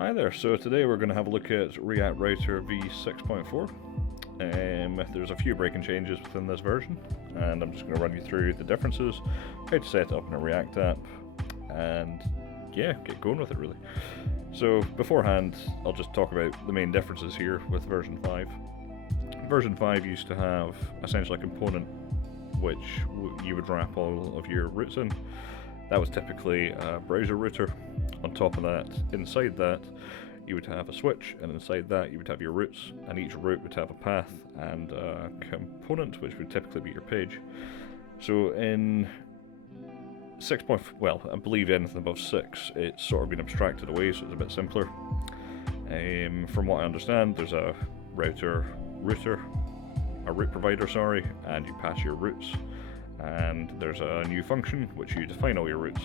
Hi there, so today we're going to have a look at React Router v6.4. There's a few breaking changes within this version, and I'm just going to run you through the differences, how to set it up in a React app, and yeah, get going with it really. So beforehand, I'll just talk about the main differences here with version 5. Version 5 used to have essentially a component which you would wrap all of your routes in. That was typically a browser router. On top of that, inside that, you would have a switch, and inside that you would have your routes, and each route would have a path and a component, which would typically be your page. So in 6. Well, I believe anything above 6, it's sort of been abstracted away, so it's a bit simpler. From what I understand, there's a route provider, sorry, and you pass your routes, and there's a new function which you define all your routes.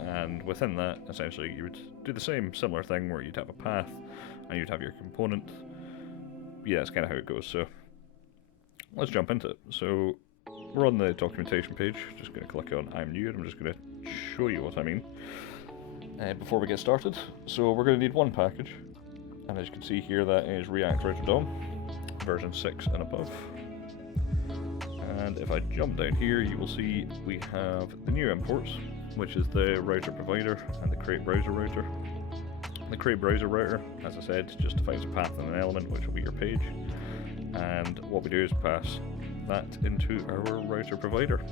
And within that, essentially, you would do the same similar thing where you'd have a path and you'd have your component. Yeah, that's kind of how it goes. So let's jump into it. So we're on the documentation page. Just going to click on I'm new, and I'm just going to show you what I mean before we get started. So we're going to need one package, and as you can see here, that is React Router DOM version 6 and above. And if I jump down here, you will see we have the new imports, which is the router provider and the create browser router. The create browser router, as I said, just defines a path and an element, which will be your page. And what we do is pass that into our router provider.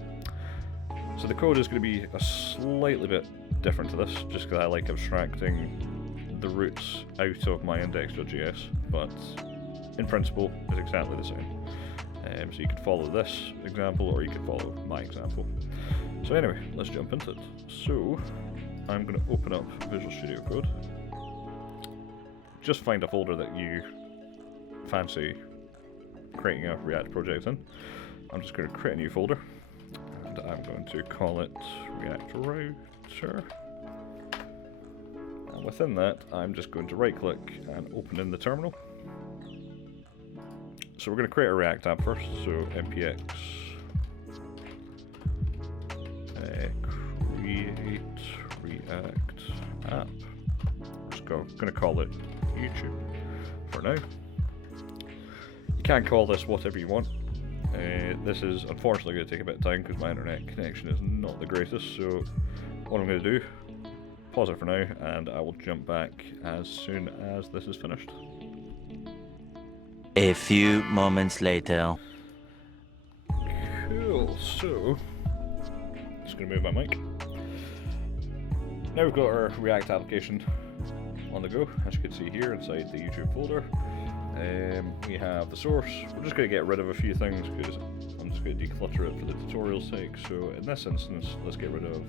So the code is going to be a slightly bit different to this, just because I like abstracting the routes out of my index.js, but in principle it's exactly the same. So you could follow this example, or you could follow my example. So anyway, let's jump into it. So I'm going to open up Visual Studio Code. Just find a folder that you fancy creating a React project in. I'm just going to create a new folder, and I'm going to call it React Router. And within that, I'm just going to right click and open in the terminal. So we're going to create a React app first, so npx create React app. Just going to call it YouTube for now. You can call this whatever you want. This is unfortunately going to take a bit of time because my internet connection is not the greatest, so what I'm going to do, pause it for now, and I will jump back as soon as this is finished. A few moments later. Cool, so just going to move my mic. Now we've got our React application on the go, as you can see here inside the YouTube folder. We have the source. We're just going to get rid of a few things because I'm just going to declutter it for the tutorial's sake. So in this instance, let's get rid of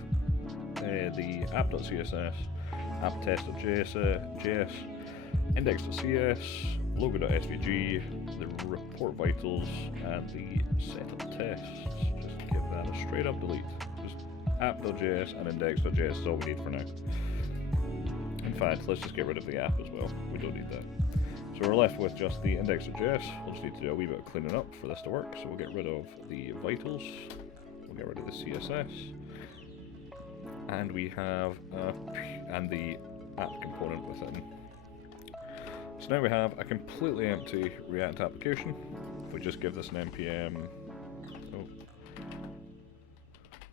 the app.css, app.test.js, index.cs, logo.svg, the report vitals, and the setup tests. Just give that a straight up delete. Just app.js and index.js is all we need for now. In fact, let's just get rid of the app as well. We don't need that. So we're left with just the index.js. We'll just need to do a wee bit of cleaning up for this to work. So we'll get rid of the vitals, we'll get rid of the CSS, and we have and the app component within. So now we have a completely empty React application. If we just give this an npm,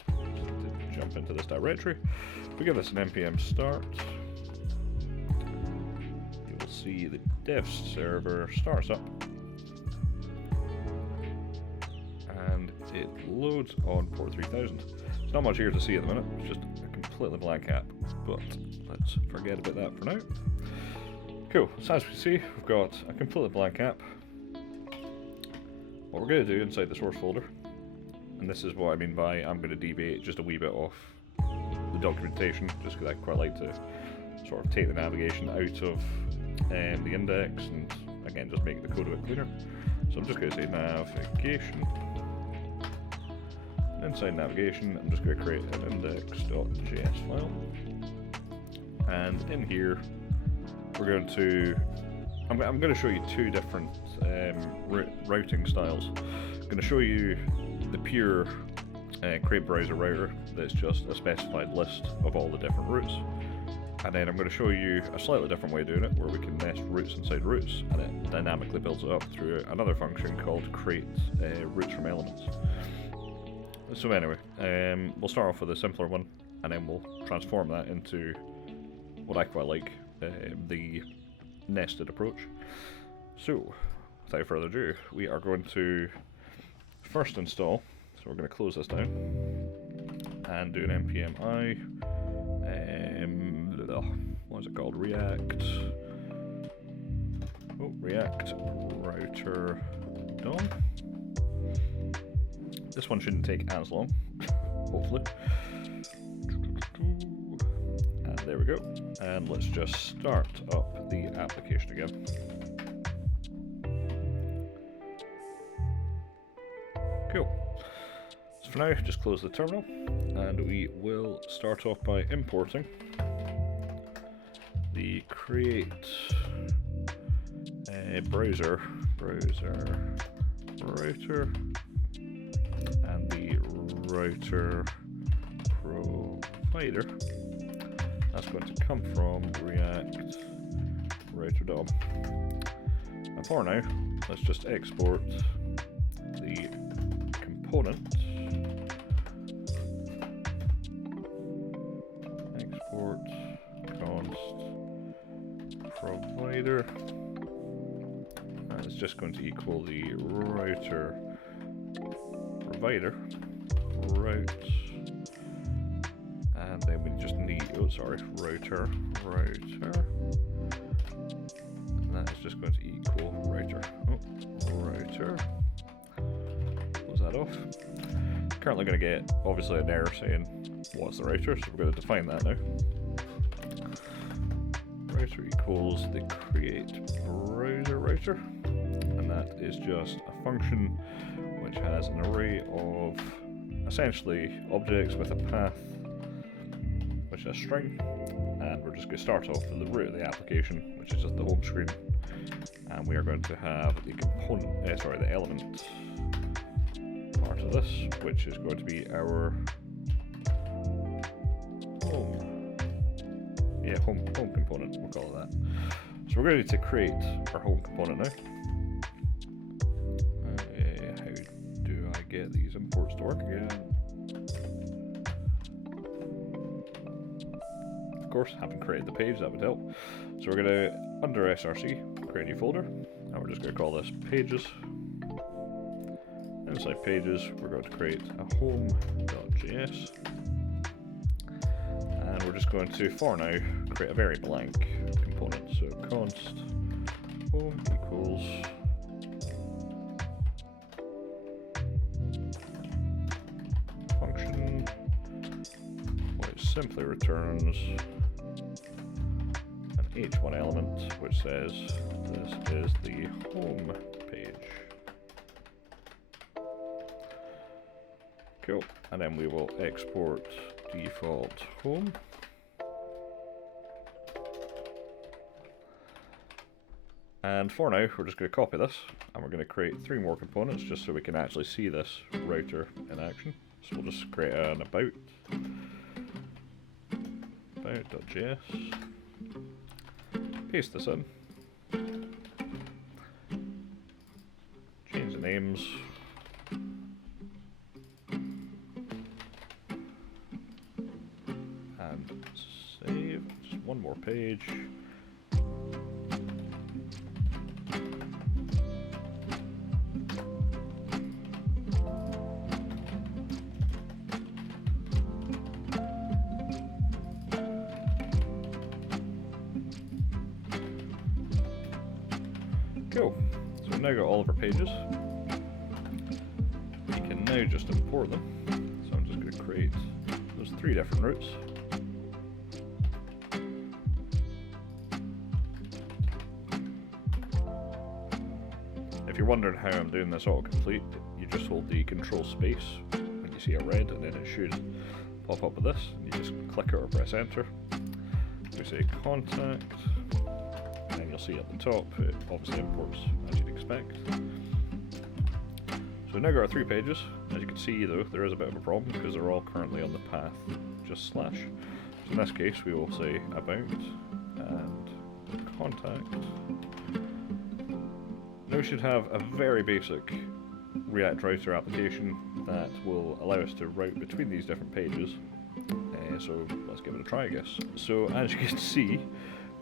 to jump into this directory, if we give this an npm start, you will see the dev server starts up, and it loads on port 3000. There's not much here to see at the minute, it's just a completely blank app, but let's forget about that for now. Cool, so as we see, we've got a completely blank app. What we're going to do inside the source folder, and this is what I mean by I'm going to deviate just a wee bit off the documentation, just because I quite like to sort of take the navigation out of the index and again just make the code a bit cleaner. So I'm just going to say navigation. And inside navigation, I'm just going to create an index.js file, and in here we're going to, I'm going to show you two different routing styles. I'm going to show you the pure create browser router that's just a specified list of all the different routes. And then I'm going to show you a slightly different way of doing it, where we can nest roots inside roots, and it dynamically builds it up through another function called create roots from elements. So anyway, we'll start off with a simpler one, and then we'll transform that into what I quite like, the nested approach. So, without further ado, we are going to first install, so we're going to close this down, and do an npm I, what is it called, React router DOM. This one shouldn't take as long, hopefully. And there we go. And let's just start up the application again. Cool. So for now, just close the terminal, and we will start off by importing the create browser router and the router provider. That's going to come from React router DOM. And for now, let's just export the component. Export const provider. And it's just going to equal the router provider route, and then we just need router, and that is just going to equal router. Router. Close that off. Currently going to get obviously an error saying what's the router, so we're going to define that now. Router equals the create browser router, and that is just a function which has an array of essentially objects with a path which is a string, and we're just going to start off with the root of the application, which is just the home screen, and we are going to have the component, the element part of this, which is going to be our home component, we'll call it that. So we're ready to create our home component now. How do I get these imports to work again? Of course, haven't created the page, that would help. So we're going to, under src, create a new folder, and we're just going to call this pages. Inside pages, we're going to create a home.js. And we're just going to, for now, create a very blank component. So const home equals function which simply returns an h1 element which says this is the home page. Cool. And then we will export default home. And for now, we're just going to copy this, and we're going to create 3 more components just so we can actually see this router in action. So we'll just create an about.js, paste this in, change the names, and save. Just one more page. Cool. So we've now got all of our pages. We can now just import them. So I'm just going to create those 3 different routes. If you're wondering how I'm doing this autocomplete, you just hold the control space when you see a red, and then it should pop up with this. And you just click it or press enter. We say contact. And you'll see at the top, it obviously imports as you'd expect. So we've now got our 3 pages. As you can see though, there is a bit of a problem because they're all currently on the path just slash. In this case, we will say about and contact. Now we should have a very basic React router application that will allow us to route between these different pages. So let's give it a try, I guess. So as you can see,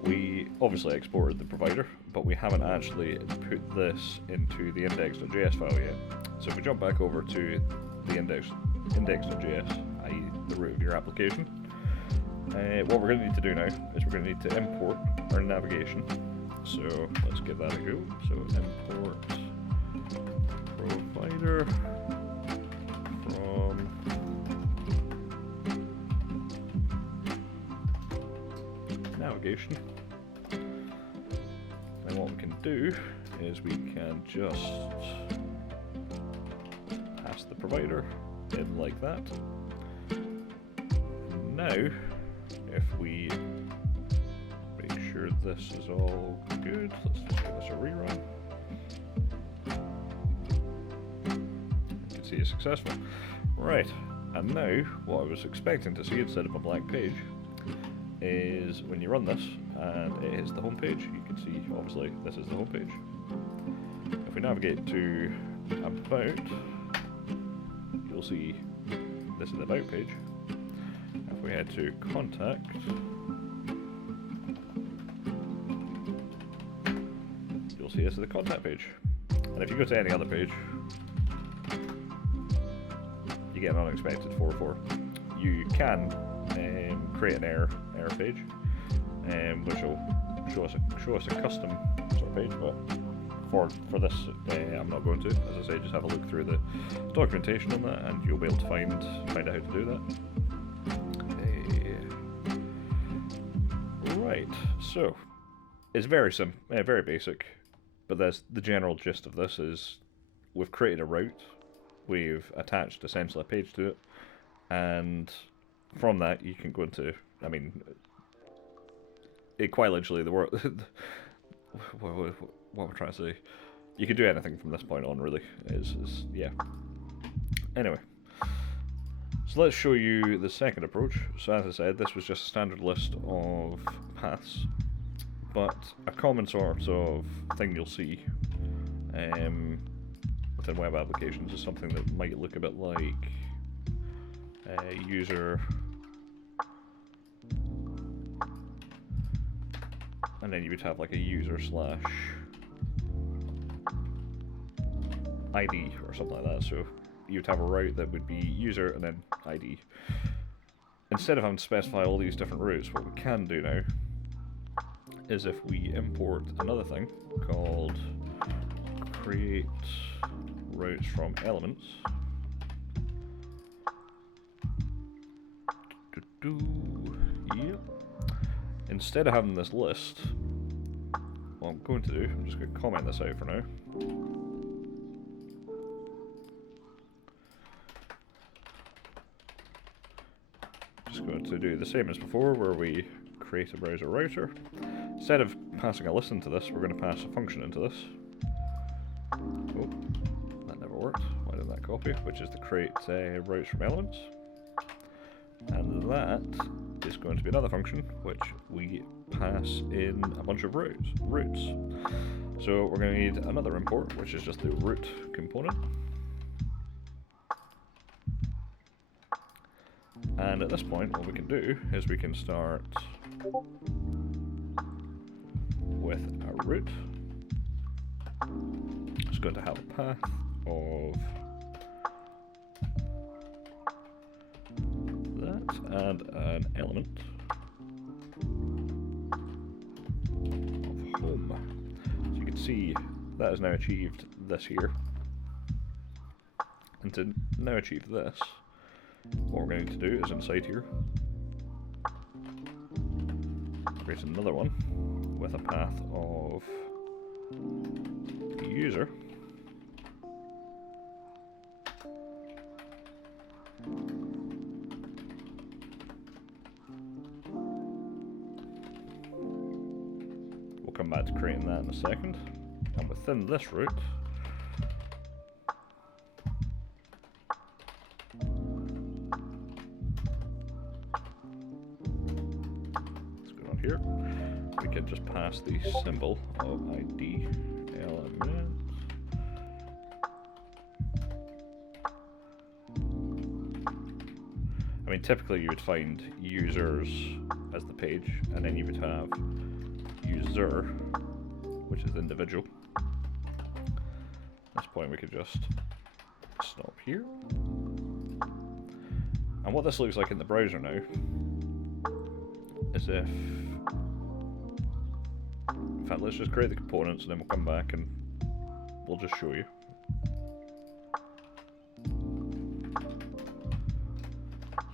we obviously exported the provider, but we haven't actually put this into the index.js file yet. So if we jump back over to the index.js, i.e. the root of your application, what we're going to need to do now is we're going to need to import our navigation. So let's give that a go. So import provider from navigation. And what we can do is we can just pass the provider in like that. Now, if we make sure this is all good, let's just give this a rerun. You can see it's successful. Right, and now what I was expecting to see instead of a blank page is when you run this and it hits the home page, you can see obviously this is the home page. If we navigate to about, you'll see this is the about page. If we head to contact, you'll see this is the contact page. And if you go to any other page, you get an unexpected 404. You can create an error page, which will show us a custom sort of page, but for this I'm not going to. As I say, just have a look through the documentation on that, and you'll be able to find out how to do that. Right, so it's very very basic, but there's the general gist of this is we've created a route, we've attached essentially a page to it, and from that you can go into, I mean, quite literally the word what we're trying to say, you can do anything from this point on really, yeah. Anyway, so let's show you the second approach. So as I said, this was just a standard list of paths, but a common sort of thing you'll see within web applications is something that might look a bit like user, and then you would have like a user slash ID or something like that. So you'd have a route that would be user and then ID. Instead of having to specify all these different routes, what we can do now is if we import another thing called create routes from elements. Yep. Instead of having this list, what I'm going to do, I'm just going to comment this out for now. Just going to do the same as before, where we create a browser router. Instead of passing a list into this, we're going to pass a function into this. Oh, that never worked. Why didn't that copy? Which is to create routes from elements. And that is going to be another function which we pass in a bunch of routes. So we're going to need another import, which is just the root component. And at this point, what we can do is we can start with a root. It's going to have a path of that and an element of home. So you can see that has now achieved this here. And to now achieve this, what we're going to do is inside here create another one with a path of user we'll come back to creating that in a second. And within this route, we can just pass the symbol of ID element. I mean, typically you would find users as the page, and then you would have user, which is individual. At this point we could just stop here. And what this looks like in the browser now is if... In fact, let's just create the components and then we'll come back and we'll just show you.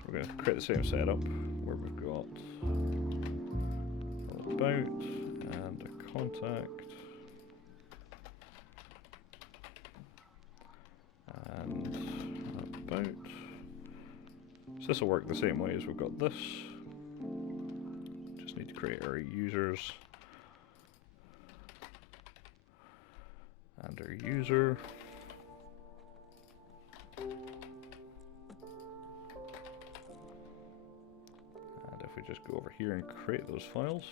We're going to create the same setup where we've got about and a contact and about. So this will work the same way as we've got this. Just need to create our users and our user. If we just go over here and create those files.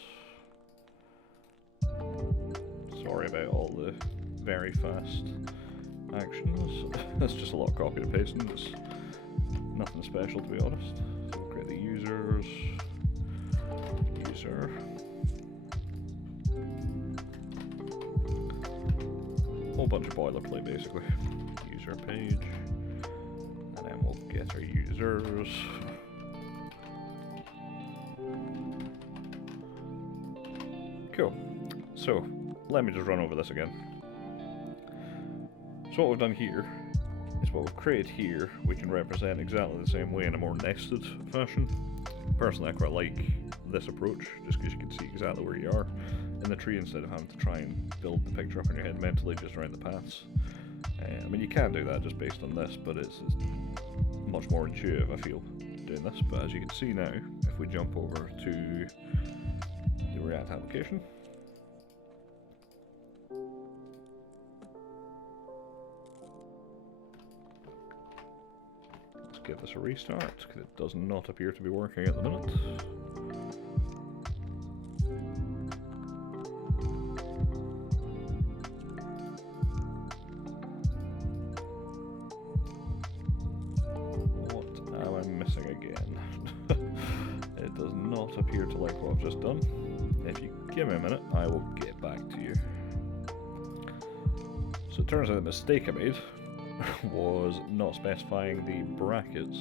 Sorry about all the very fast actions. That's just a lot of copy and pasting. It's nothing special, to be honest. So we'll create the users. User. Whole bunch of boilerplate basically. User page. And then we'll get our users. Cool. So, let me just run over this again. So what we've done here is what we've created here we can represent exactly the same way in a more nested fashion. Personally, I quite like this approach, just because you can see exactly where you are in the tree instead of having to try and build the picture up in your head mentally just around the paths. I mean, you can do that just based on this, but it's much more intuitive, I feel, doing this. But as you can see now, if we jump over to the React application. Let's give this a restart because it does not appear to be working at the minute. What am I missing again? It does not appear to like what I've just done. If you give me a minute, I will get back to you. So it turns out the mistake I made was not specifying the brackets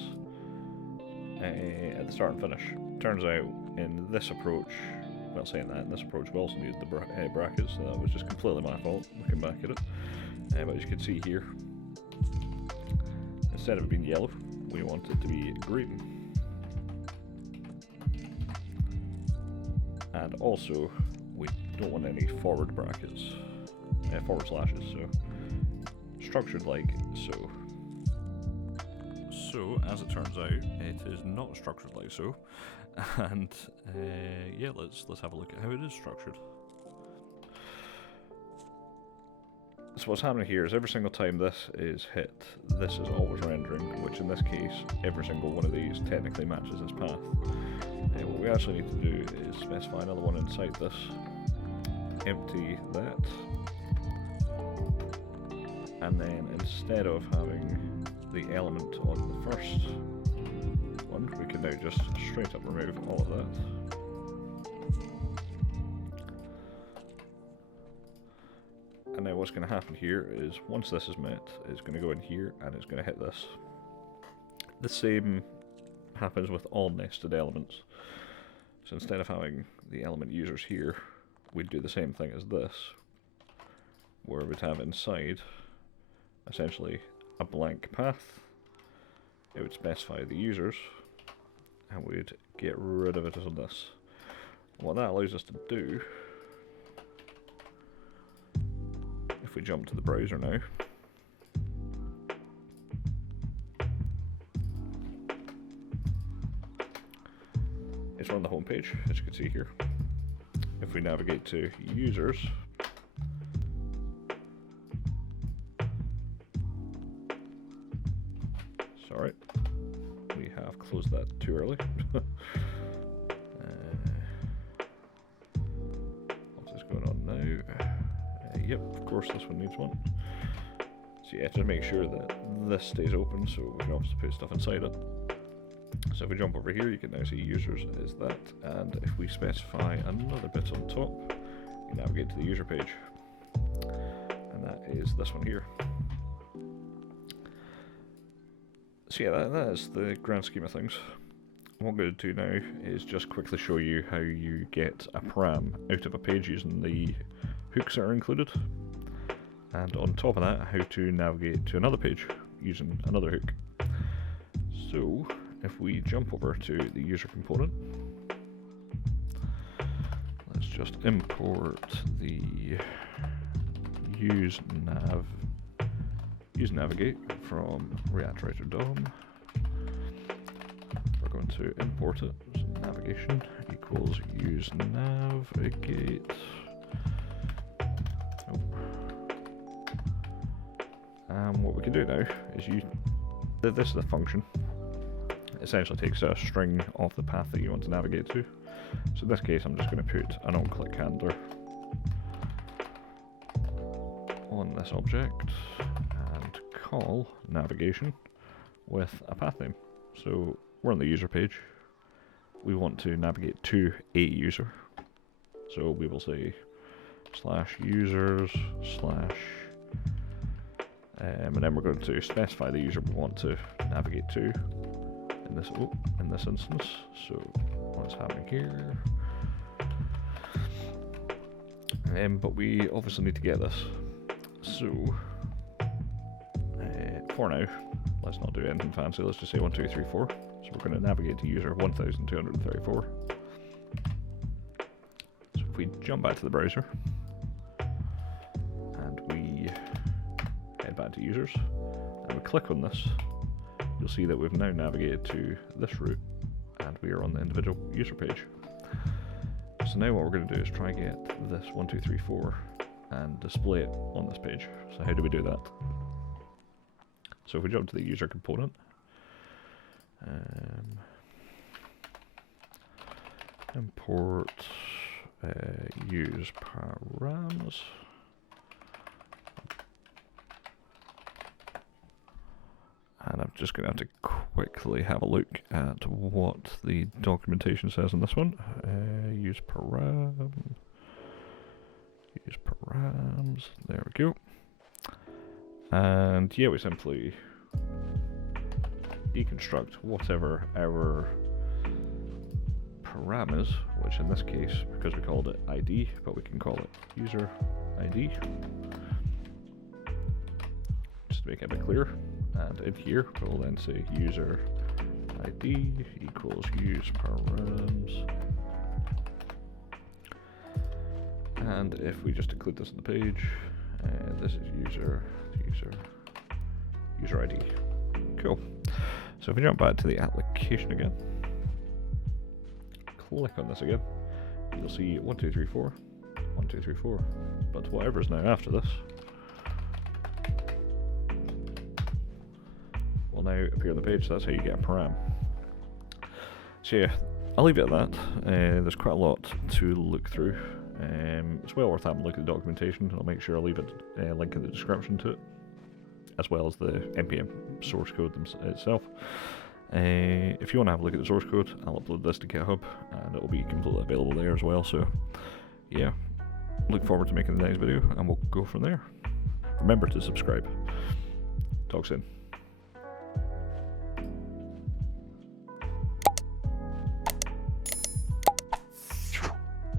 at the start and finish. Turns out in this approach, well, saying that, in this approach we also needed the brackets, so that was just completely my fault looking back at it. But as you can see here, instead of it being yellow, we want it to be green. And also, we don't want any forward brackets, forward slashes, so structured like so. So, as it turns out, it is not structured like so, and yeah, let's have a look at how it is structured. So what's happening here is every single time this is hit, this is always rendering, which in this case, every single one of these technically matches this path. What we actually need to do is specify another one inside this, empty that, and then instead of having the element on the first one, we can now just straight up remove all of that. And now what's going to happen here is once this is met, it's going to go in here and it's going to hit this. The same happens with all nested elements. So instead of having the element users here, we'd do the same thing as this, where we'd have inside essentially a blank path. It would specify the users, and we'd get rid of it on this. What that allows us to do, if we jump to the browser now, it's on the home page, as you can see here. If we navigate to users, sorry, we have closed that too early. yep, of course this one needs one. So yeah, just make sure that this stays open so we can obviously put stuff inside it. So if we jump over here, you can now see users is that, and if we specify another bit on top, you navigate to the user page, and that is this one here. So yeah, that is the grand scheme of things. What I'm going to do now is just quickly show you how you get a param out of a page using the hooks that are included, and on top of that, how to navigate to another page using another hook. So if we jump over to the user component, let's just import the use navigate from React Router DOM. We're going to import it. So navigation equals use navigate. And what we can do now is this is the function. It essentially takes a string of the path that you want to navigate to. So in this case, I'm just going to put an on-click handler on this object and call navigation with a path name. So we're on the user page. We want to navigate to a user. So we will say /users/ and then we're going to specify the user we want to navigate to in this instance. So what's happening here? But we obviously need to get this. So for now, let's not do anything fancy. Let's just say 1, 2, 3, 4. So we're going to navigate to user 1234. So if we jump back to the browser and we head back to users and we click on this, you'll see that we've now navigated to this route and we are on the individual user page. So now what we're going to do is try and get this 1, 2, 3, 4 and display it on this page. So how do we do that? So if we jump to the user component, import use params, and I'm just going to have to quickly have a look at what the documentation says on this one. Use params, there we go. And yeah, we simply deconstruct whatever our param is, which in this case, because we called it ID, but we can call it user ID, just to make it a bit clearer. And in here, we'll then say user ID equals use params. And if we just include this on the page, this is user ID. Cool. So if we jump back to the application again, click on this again, you'll see 1, 2, 3, 4, 1, 2, 3, 4. But whatever is now after this will now appear on the page. So that's how you get a param. So yeah, I'll leave it at that. There's quite a lot to look through. It's well worth having a look at the documentation. I'll make sure I leave a link in the description to it, as well as the NPM source code itself. If you want to have a look at the source code, I'll upload this to GitHub and it will be completely available there as well. So yeah, look forward to making the next video and we'll go from there. Remember to subscribe. Talk soon.